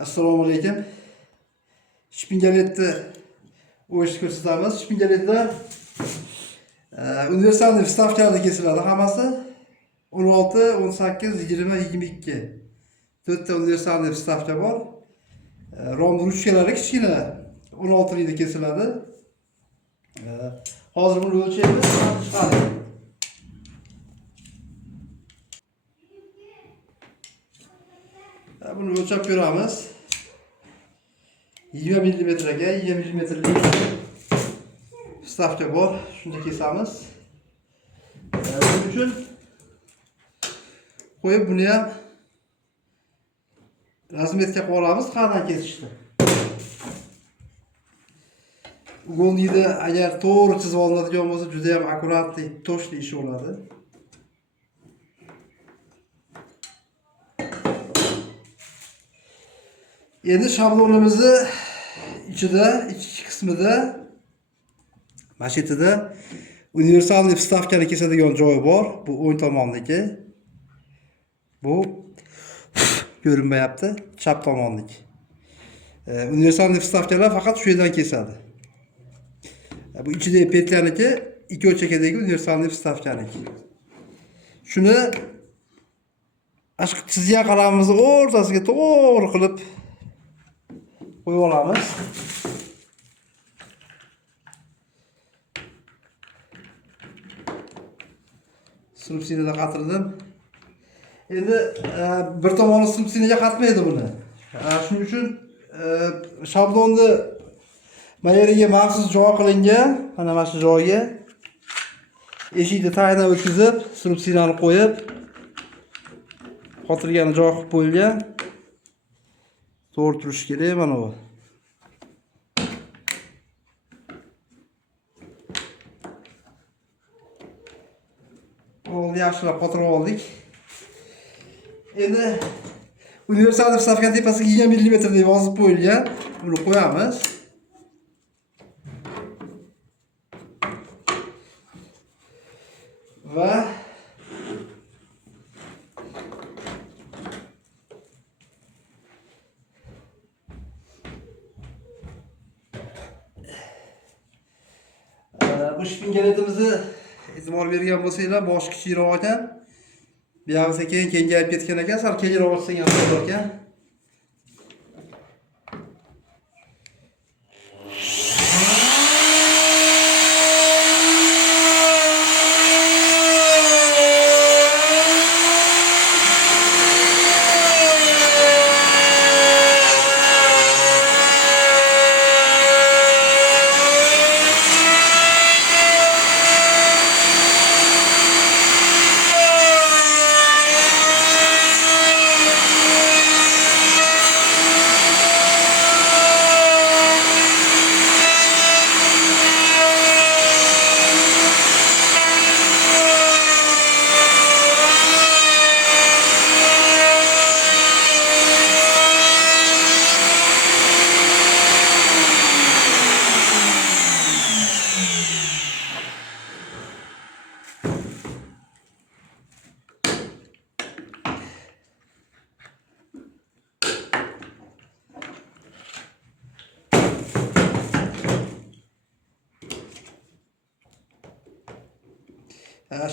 Assalomu alaykum. Shpingaletni o'yish ko'rsatamiz. Shpingaletlar universal vstavkalarda kesiladi hammasi. 16, 18, 20, 22. 4 ta universal vstavka bor. Rom ruchkalari kichkina 16 lik kesiladi. Hozir buni o'lchaymiz. Bunu o'lchab ko'ramiz. 20 mm ga 20 mm vstavka bor. Shunda kesamiz. Buning uchun qo'yib buni ham razmetka qilib olamiz, qanday kesishni. Uголniyni agar to'g'ri chizib olinadigan bo'lsa, juda ham akkuratli, to'shli ish bo'ladi. Endi shablonimizni ichida, ichki qismida mashetida universal vstavkani kesadigan joyi bor. Bu o'ng tomonniki. Bu ko'rinmayapti, chap tomonniki. Universal vstavkalar faqat shu yerdan kesadi. Bu ichidagi petlaniki ikki o'lchakdagi universal vstavkaniki. Shuni ashq chizgan qalamimizni o'rtasiga to'g'ri qilib qo'yib olamiz. Strupsinaga qatirdim. Endi bir tomoni strupsinaga qatmaydi buni. Shuning uchun shablonni mana yeriga maxsus joy qilingan, mana shu joyga eshikni tagida o'tkazib, strupsinani qo'yib, qotirgan joy qilib qo'yilgan. To'g'ri turishi kerak mana bu. Yaxshilab qotirib oldik. Endi universal vstavka tepasiga 20 mm deb yozib qo'yilgan. Buni qo'yamiz. Va bu shpingaletimizni e'tibor bergan bo'lsanglar, bosh kichikroq ekan. Bu yoqda sekin kengayib ketgan ekan, sal kengroq olsang ham bo'lar ekan.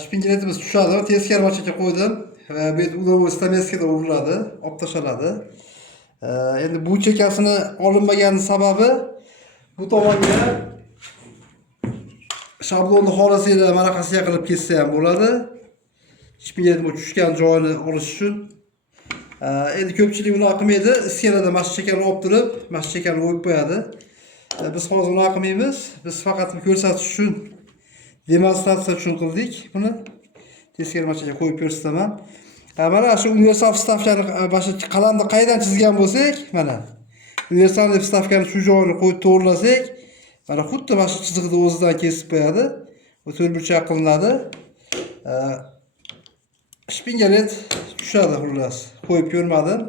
Shpingaletimiz tushadi, teskari machaga qo'ydim va bu yerda ulovi stameskada uriladi, olib tashlanadi. Endi bu chekasini olinmagani sababi bu tomonga shablonni xohlasanglar maraqasiga qilib kessa ham bo'ladi. Shpingaletimiz tushgan joyini olish uchun. Endi ko'pchilik buni qilmaydi, iskelada mana shu chekani olib turib, mana shu chekani o'yib qo'yadi. Biz hozir uni qilmaymiz. Biz faqat ko'rsatish uchun, demonstratsiya uchun qildik buni. Teskari machaga qo'yib ko'rsataman. Mana shu universal vstavkani boshqa qalamda qaydan chizgan bo'lsak, mana universal vstavkani shu joyini qo'yib to'g'rilasak, mana xuddi mana shu chiziqni o'zidan kesib qo'yadi. Bu to'rtburchak qilinadi. Shpingalet tushadi xullas. Qo'yib ko'rmadim.